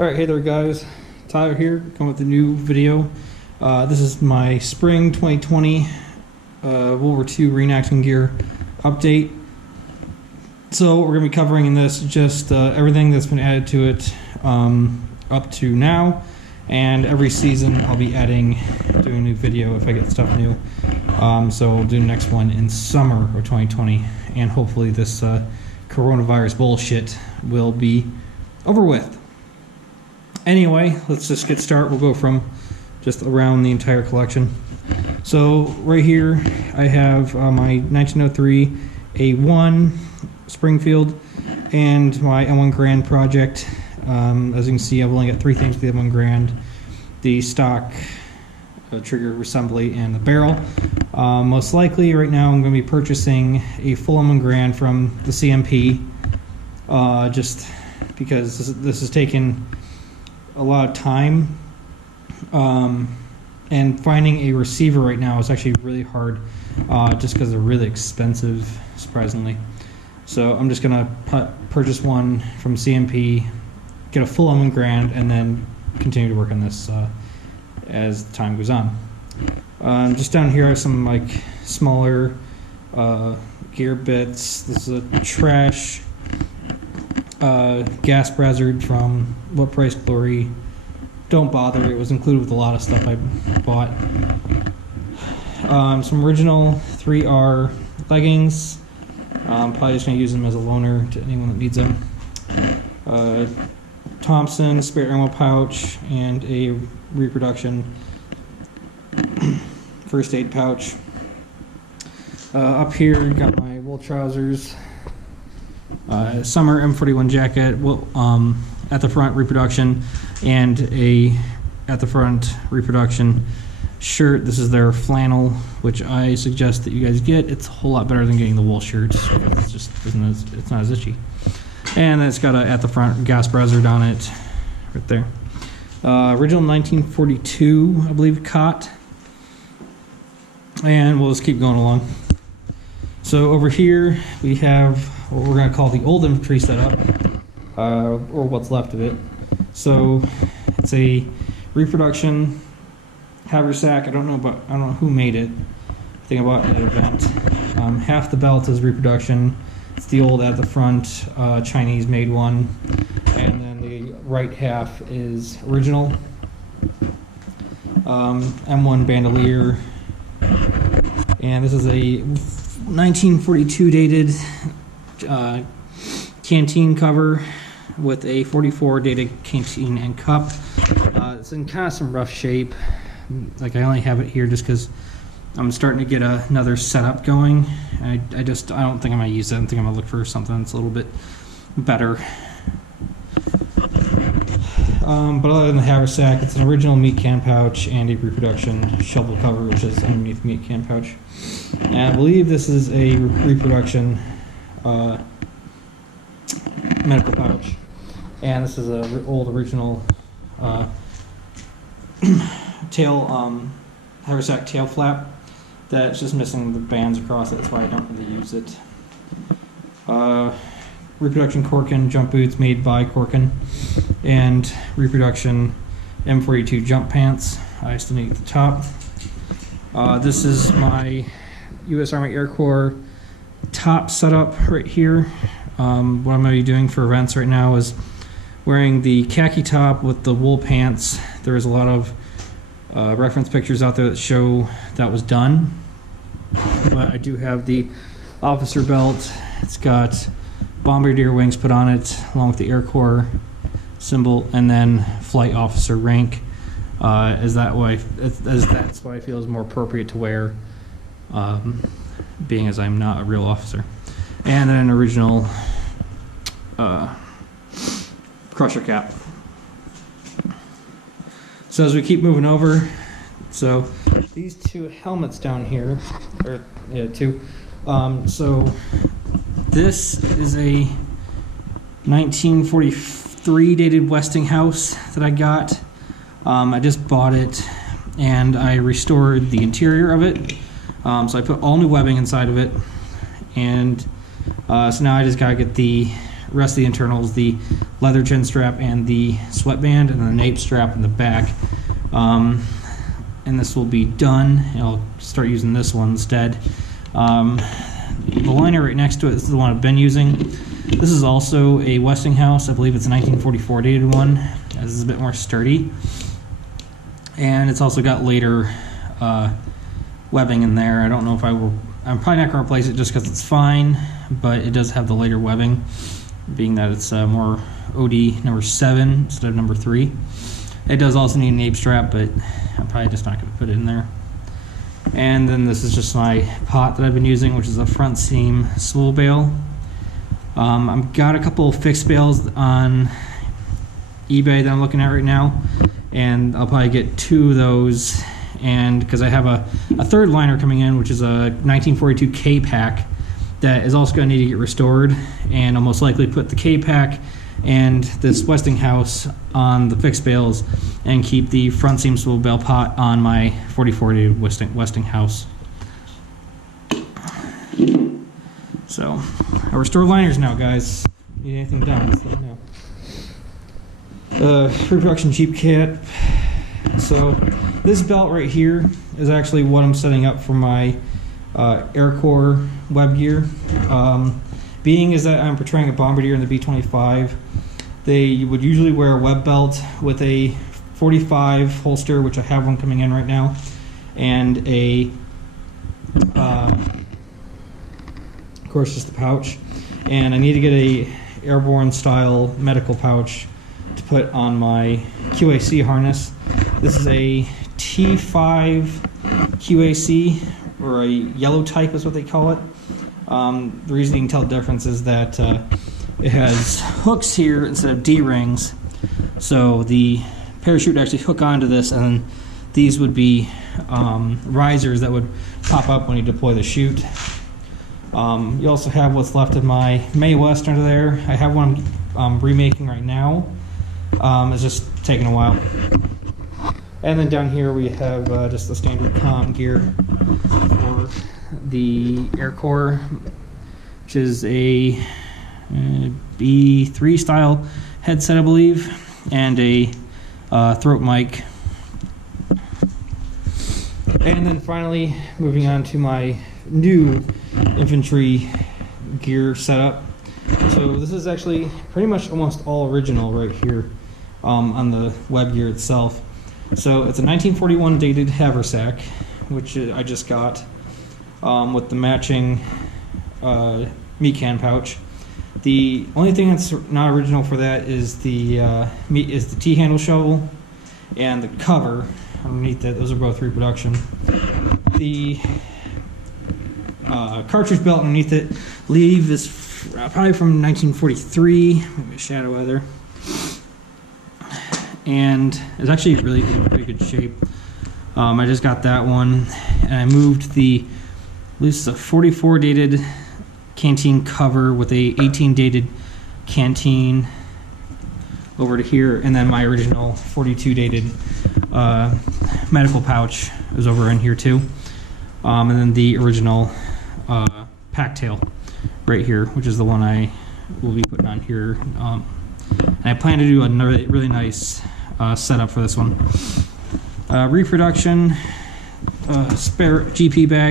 Alright, hey there guys, Tyler here, coming with a new video. This is my spring 2020 World War II reenacting gear update. So what we're going to be covering in this just everything that's been added to it up to now, and every season I'll be doing a new video if I get stuff new. So we'll do the next one in summer of 2020, and hopefully this coronavirus bullshit will be over with. Anyway, let's just get started. We'll go from just around the entire collection. So right here I have my 1903 A1 Springfield and my M1 Grand project. As you can see, I've only got three things with the M1 Grand: the stock trigger assembly and the barrel. Most likely right now I'm going to be purchasing a full M1 Grand from the CMP, just because this has taken a lot of time, and finding a receiver right now is actually really hard, just because they're really expensive, surprisingly. So I'm just gonna purchase one from CMP, get a full M1 Grand, and then continue to work on this as time goes on. Just down here are some like smaller gear bits. This is a trash gas brazzard from What Price Glory. Don't bother, it was included with a lot of stuff I bought. Some original 3R leggings. Probably just going to use them as a loaner to anyone that needs them. Thompson spare ammo pouch and a reproduction first aid pouch. Up here got my wool trousers. Summer M41 jacket, at the front reproduction, and a at the front reproduction shirt. This is their flannel, which I suggest that you guys get. It's a whole lot better than getting the wool shirts. It's just it's not as itchy. And it's got a at the front gas brazzard on it, right there. Original 1942, I believe, cot. And we'll just keep going along. So over here we have what we're going to call the old infantry setup, or what's left of it. So it's a reproduction haversack. I don't know who made it. I think I bought it at an event. Half the belt is reproduction. It's the old at the front Chinese made one, and then the right half is original. M1 bandolier, and this is a 1942 dated canteen cover with a 44 dated canteen and cup. It's in kind of some rough shape. Like, I only have it here just because I'm starting to get another setup going. I don't think I'm gonna use it. I think I'm gonna look for something that's a little bit better. But other than the haversack, it's an original meat can pouch and a reproduction shovel cover, which is underneath the meat can pouch. And I believe this is a reproduction medical pouch. And this is a old original haversack tail flap that's just missing the bands across it. That's why I don't really use it. Reproduction Corkin jump boots made by Corkin, and reproduction M42 jump pants. I still need the top. This is my U.S. Army Air Corps top setup right here. What I'm going to be doing for events right now is wearing the khaki top with the wool pants. There is a lot of reference pictures out there that show that was done, but I do have the officer belt. It's got bombardier wings put on it along with the Air Corps symbol, and then flight officer rank, as that's why I feel is more appropriate to wear, being as I'm not a real officer. And then an original crusher cap. So as we keep moving over, so these two helmets down here, or yeah, two. So this is a 1943 dated Westinghouse that I got. I just bought it and I restored the interior of it. So I put all new webbing inside of it, and so now I just gotta get the rest of the internals, the leather chin strap and the sweatband, and the nape strap in the back. And this will be done. I'll start using this one instead. The liner right next to it, this is the one I've been using. This is also a Westinghouse. I believe it's a 1944 dated one. This is a bit more sturdy. And it's also got later webbing in there. I don't know if I'm probably not going to replace it just because it's fine, but it does have the later webbing, being that it's more OD number 7 instead of number 3. It does also need a nape strap, but I'm probably just not going to put it in there. And then this is just my pot that I've been using, which is a front seam swivel bail. I've got a couple of fixed bails on eBay that I'm looking at right now, and I'll probably get 2 of those. And because I have a third liner coming in, which is a 1942 K-pack that is also going to need to get restored, and I'll most likely put the K-pack and this Westinghouse on the fixed bails and keep the front seam swivel bail pot on my 4040 Westinghouse. So I restore liners now, guys. Need anything done, just let me know. Pre-production cheap kit. So this belt right here is actually what I'm setting up for my Aircore web gear. Being is that I'm portraying a bombardier in the B-25, they would usually wear a web belt with a 45 holster, which I have one coming in right now, and a, of course, just the pouch. And I need to get a airborne style medical pouch to put on my QAC harness. This is a T5 QAC, or a yellow type is what they call it. The reason you can tell the difference is that it has hooks here instead of D-rings, so the parachute would actually hook onto this, and then these would be risers that would pop up when you deploy the chute. You also have what's left of my Mae West under there. I have one I'm remaking right now. It's just taking a while. And then down here we have just the standard comm gear for the Aircore, which is a B3 style headset, I believe, and a throat mic. And then finally, moving on to my new infantry gear setup. So this is actually pretty much almost all original right here on the web gear itself. So it's a 1941 dated haversack, which I just got with the matching meat can pouch. The only thing that's not original for that is the T-handle shovel and the cover underneath that. Those are both reproduction. The cartridge belt underneath it, leave is probably from 1943, maybe a shadow weather, and it's actually really in pretty good shape. I just got that one, and I moved the, this is a 44 dated canteen cover with a 18 dated canteen over to here, and then my original 42 dated medical pouch is over in here too, and then the original pack tail right here, which is the one I will be putting on here, and I plan to do another really nice setup for this one. Reproduction, spare GP bag.